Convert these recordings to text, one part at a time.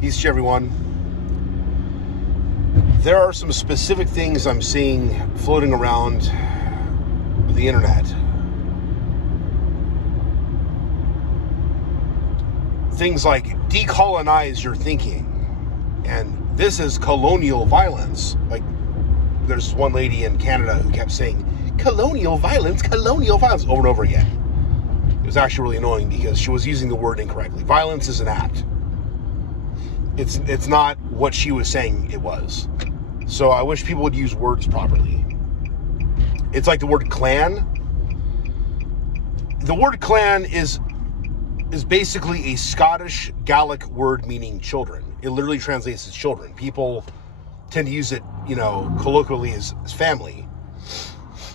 Peace to everyone. There are some specific things I'm seeing floating around the internet. Things like decolonize your thinking. And this is colonial violence. Like, there's one lady in Canada who kept saying, colonial violence over and over again. It was actually really annoying because she was using the word incorrectly. Violence is an act. It's not what she was saying it was. So I wish people would use words properly. It's like the word clan. The word clan is basically a Scottish Gaelic word meaning children. It literally translates as children. People tend to use it, colloquially as family,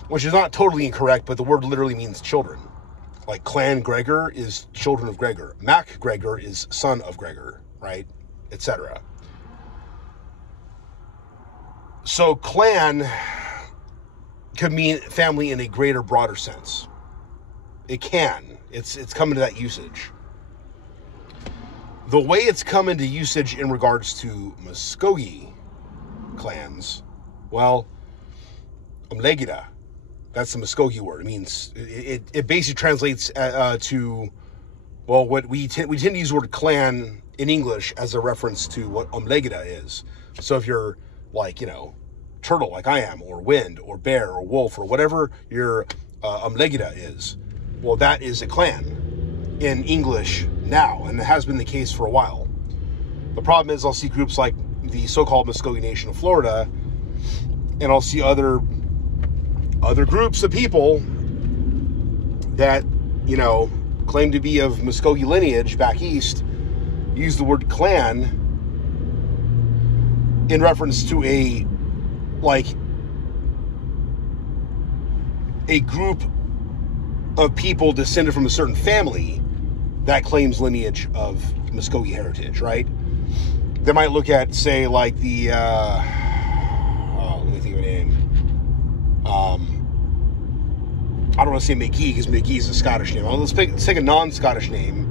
which is not totally incorrect, but the word literally means children. Like Clan Gregor is children of Gregor. Mac Gregor is son of Gregor, right? Etc. So clan could mean family in a greater, broader sense. It can. It's come into that usage. The way it's come into usage in regards to Muskogee clans, well, Legida, that's the Muskogee word. It means, it basically translates to, well, what we tend to use the word clan in English as a reference to what Legida is. So if you're like, turtle like I am, or wind, or bear, or wolf, or whatever your Legida is, well, that is a clan in English now, and it has been the case for a while. The problem is I'll see groups like the so-called Muskogee Nation of Florida, and I'll see other groups of people that, claim to be of Muskogee lineage back east, use the word clan in reference to a group of people descended from a certain family that claims lineage of Muskogee heritage, right? They might look at, say, like the, let me think of a name. I don't want to say McGee, because McGee is a Scottish name. Let's take a non-Scottish name.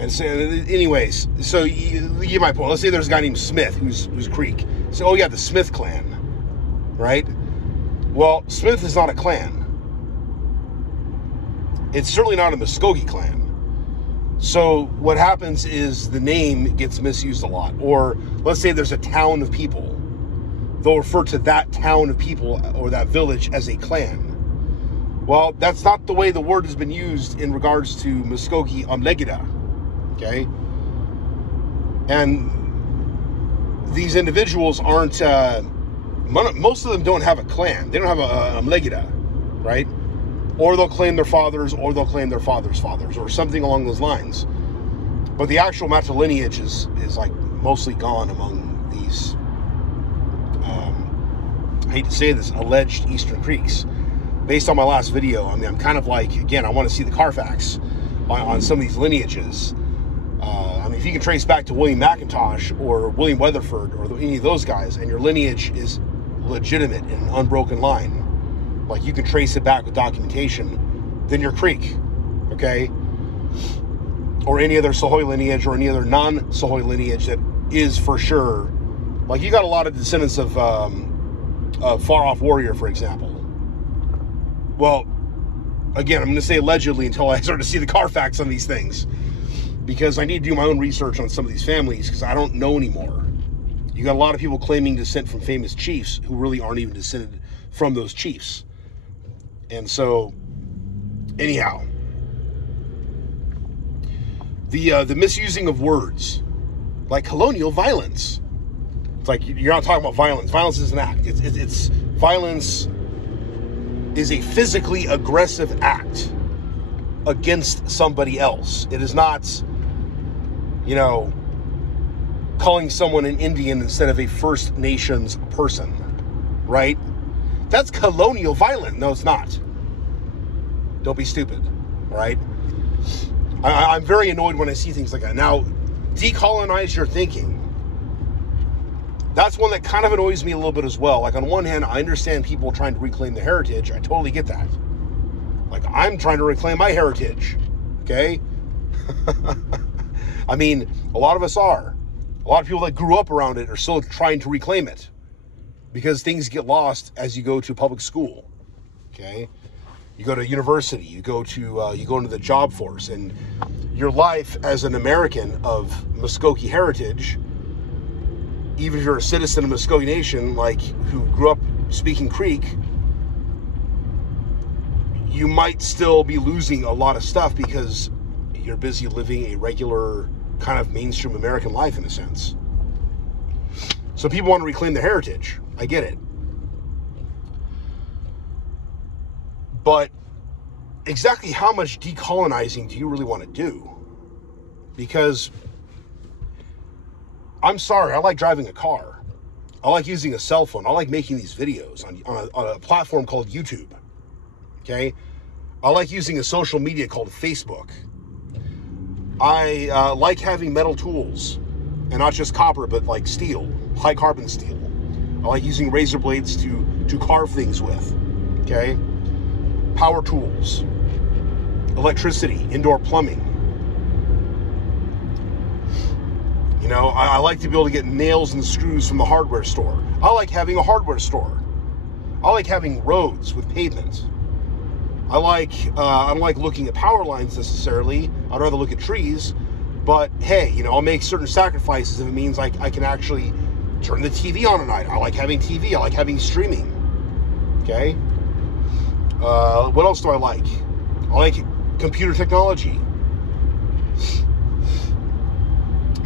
And so, anyways, so you get my point. Let's say there's a guy named Smith who's Creek. So, oh yeah, the Smith clan, right? Well, Smith is not a clan. It's certainly not a Muskogee clan. So what happens is the name gets misused a lot. Or let's say there's a town of people. They'll refer to that town of people or that village as a clan. Well, that's not the way the word has been used in regards to Muskogee Legida. Okay? And these individuals aren't, most of them don't have a clan. They don't have a Legida, right? Or they'll claim their fathers, or they'll claim their father's fathers, or something along those lines. But the actual matrilineage is like mostly gone among these, I hate to say this, alleged Eastern Creeks. Based on my last video, I'm kind of like, again, I want to see the Carfax on some of these lineages. If you can trace back to William McIntosh or William Weatherford or any of those guys, and your lineage is legitimate in an unbroken line, like you can trace it back with documentation, then you're Creek, okay? Or any other Sahoy lineage or any other non-Sahoy lineage that is for sure. Like you got a lot of descendants of Far Off Warrior, for example. Well, again, I'm going to say allegedly until I start to see the Carfax on these things, because I need to do my own research on some of these families because I don't know anymore. You got a lot of people claiming descent from famous chiefs who really aren't even descended from those chiefs. And so, anyhow, the misusing of words, like colonial violence. It's like you're not talking about violence. Violence is an act. It's violence is a physically aggressive act against somebody else. It is not, calling someone an Indian instead of a First Nations person, right? That's colonial violence. No, it's not. Don't be stupid, all right? I'm very annoyed when I see things like that. Now, decolonize your thinking. That's one that kind of annoys me a little bit as well. Like, on one hand, I understand people trying to reclaim the heritage. I totally get that. Like, I'm trying to reclaim my heritage, okay? I mean, a lot of us are. A lot of people that grew up around it are still trying to reclaim it because things get lost as you go to public school. Okay, you go to university, you go into the job force, and your life as an American of Muskogee heritage, even if you're a citizen of Muskogee Nation, like who grew up speaking Creek, you might still be losing a lot of stuff because you're busy living a regular kind of mainstream American life in a sense. So people want to reclaim their heritage. I get it. But exactly how much decolonizing do you really want to do? Because I'm sorry, I like driving a car. I like using a cell phone. I like making these videos on a platform called YouTube. Okay? I like using a social media called Facebook. I like having metal tools, and not just copper, but like steel, high carbon steel. I like using razor blades to carve things with. Okay? Power tools, electricity, indoor plumbing. You know, I like to be able to get nails and screws from the hardware store. I like having a hardware store. I like having roads with pavement. I don't like looking at power lines necessarily. I'd rather look at trees. But hey, you know, I'll make certain sacrifices if it means I can actually turn the TV on at night. I like having TV. I like having streaming. Okay? What else do I like? I like computer technology.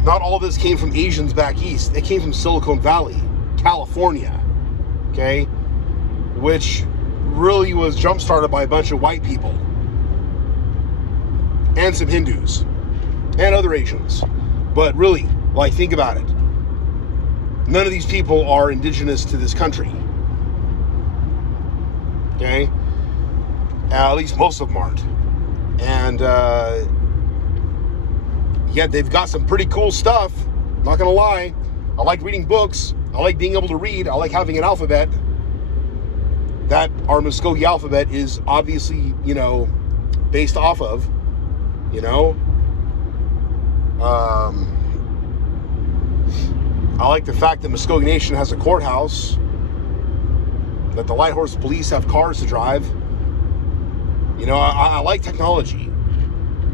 Not all of this came from Asians back east. It came from Silicon Valley, California. Okay? Which really was jump-started by a bunch of white people. And some Hindus. And other Asians. But really, like, think about it. None of these people are indigenous to this country. Okay? At least most of them aren't. And, yet they've got some pretty cool stuff. Not gonna lie. I like reading books. I like being able to read. I like having an alphabet. That our Muskogee alphabet is obviously, you know, based off of, you know. I like the fact that Muskogee Nation has a courthouse, that the Lighthorse Police have cars to drive. You know, I like technology.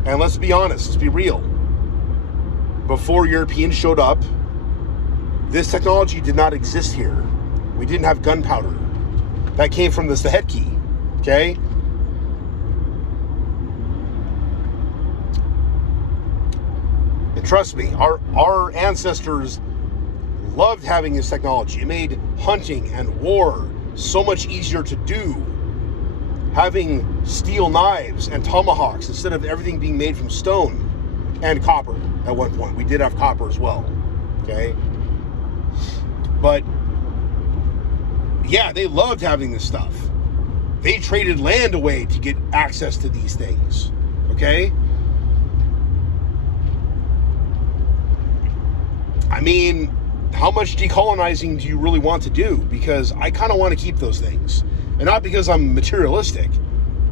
And let's be honest, let's be real. Before Europeans showed up, this technology did not exist here. We didn't have gunpowder. That came from the Sahedki, okay? And trust me, our ancestors loved having this technology. It made hunting and war so much easier to do. Having steel knives and tomahawks instead of everything being made from stone and copper at one point. We did have copper as well, okay? But yeah, they loved having this stuff. They traded land away to get access to these things, okay? I mean, how much decolonizing do you really want to do? Because I kind of want to keep those things. And not because I'm materialistic,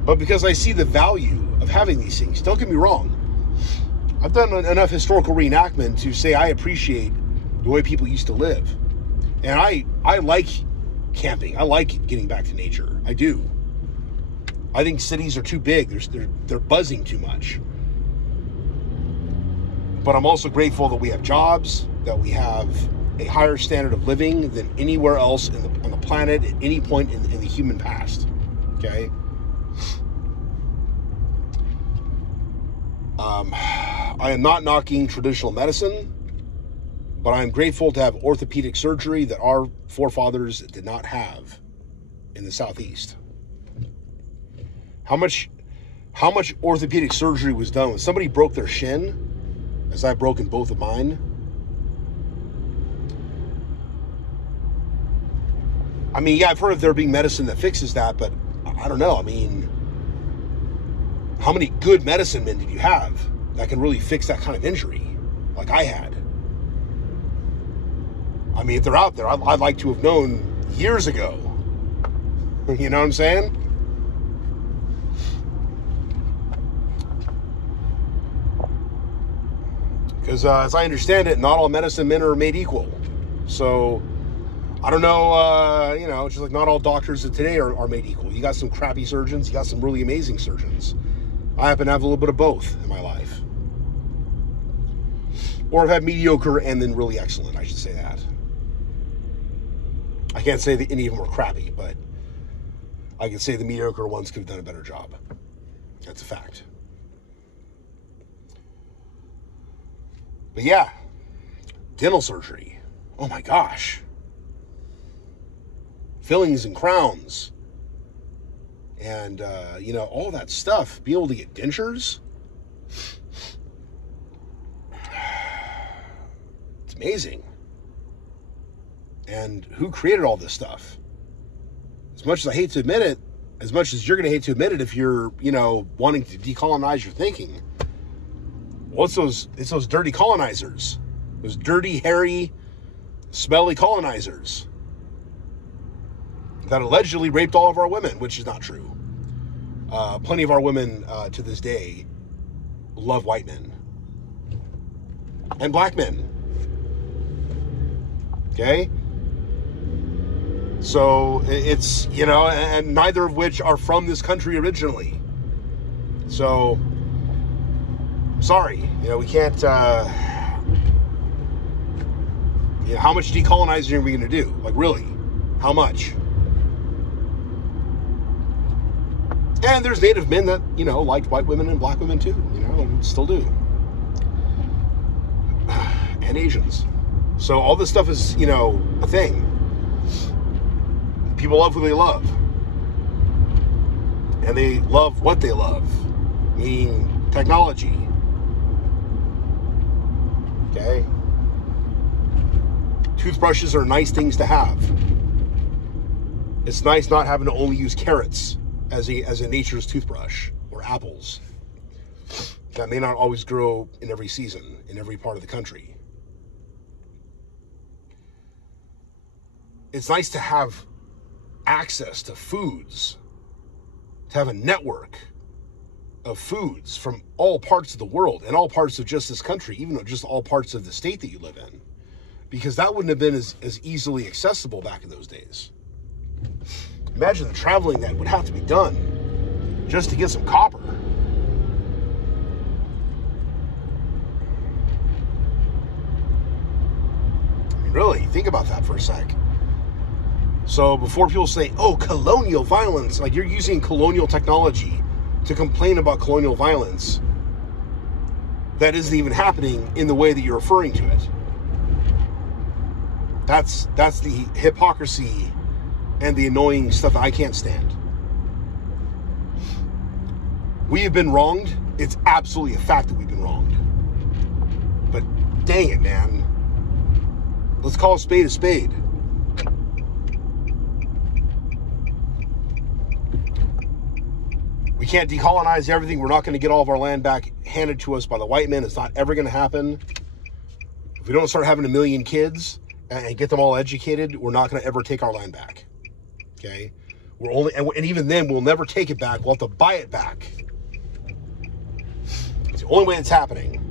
but because I see the value of having these things. Don't get me wrong. I've done enough historical reenactment to say I appreciate the way people used to live. And I like camping. I like getting back to nature. I do. I think cities are too big. They're buzzing too much. But I'm also grateful that we have jobs, that we have a higher standard of living than anywhere else on the planet at any point in the human past. Okay? I am not knocking traditional medicine, but I am grateful to have orthopedic surgery that our forefathers did not have in the Southeast. How much orthopedic surgery was done when somebody broke their shin, as I've broken both of mine? I mean, yeah, I've heard of there being medicine that fixes that, but I don't know. I mean, how many good medicine men did you have that can really fix that kind of injury like I had? I mean, if they're out there, I'd like to have known years ago. You know what I'm saying? Because as I understand it, not all medicine men are made equal. So I don't know, just like not all doctors of today are made equal. You got some crappy surgeons, you got some really amazing surgeons. I happen to have a little bit of both in my life. Or I've had mediocre and then really excellent, I should say that. I can't say that any of them were crappy, but I can say the mediocre ones could have done a better job. That's a fact. But yeah, dental surgery. Oh my gosh. Fillings and crowns. And, all that stuff. Be able to get dentures. It's amazing. And who created all this stuff? As much as I hate to admit it, as much as you're going to hate to admit it if you're, wanting to decolonize your thinking, well, it's those dirty colonizers. Those dirty, hairy, smelly colonizers that allegedly raped all of our women, which is not true. Plenty of our women to this day love white men and black men. Okay? So it's, and neither of which are from this country originally. So, sorry, we can't, how much decolonizing are we going to do? Like, really? How much? And there's native men that, liked white women and black women too, and still do. And Asians. So all this stuff is, a thing. People love who they love. And they love what they love. Meaning technology. Okay? Toothbrushes are nice things to have. It's nice not having to only use carrots as a nature's toothbrush, or apples. That may not always grow in every season, in every part of the country. It's nice to have access to foods, to have a network of foods from all parts of the world and all parts of just this country, even though just all parts of the state that you live in, because that wouldn't have been as easily accessible back in those days. Imagine the traveling that would have to be done just to get some copper. I mean, really, think about that for a sec. So before people say, oh, colonial violence, like you're using colonial technology to complain about colonial violence that isn't even happening in the way that you're referring to it. That's the hypocrisy and the annoying stuff that I can't stand. We have been wronged. It's absolutely a fact that we've been wronged. But dang it, man. Let's call a spade a spade. We can't decolonize everything. We're not going to get all of our land back handed to us by the white men. It's not ever going to happen. If we don't start having 1 million kids and get them all educated, we're not going to ever take our land back. Okay? And even then, we'll never take it back. We'll have to buy it back. It's the only way it's happening.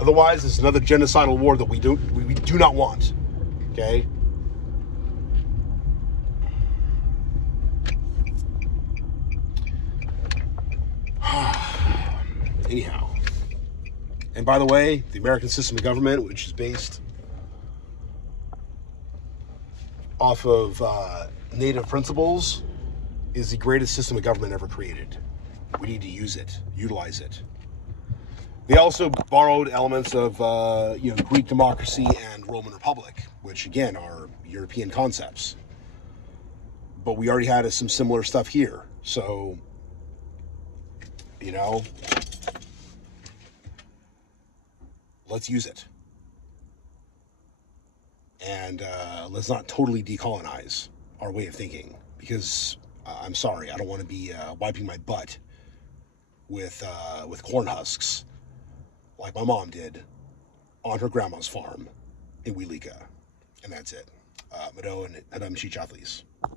Otherwise, it's another genocidal war that we do not want. Okay? Anyhow. And by the way, the American system of government, which is based off of native principles, is the greatest system of government ever created. We need to use it, utilize it. They also borrowed elements of Greek democracy and Roman Republic, which again are European concepts. But we already had some similar stuff here. So, let's use it. And let's not totally decolonize our way of thinking, because I'm sorry, I don't want to be wiping my butt with corn husks like my mom did on her grandma's farm in Wielika. And that's it. Mado and Adam Shichathlis.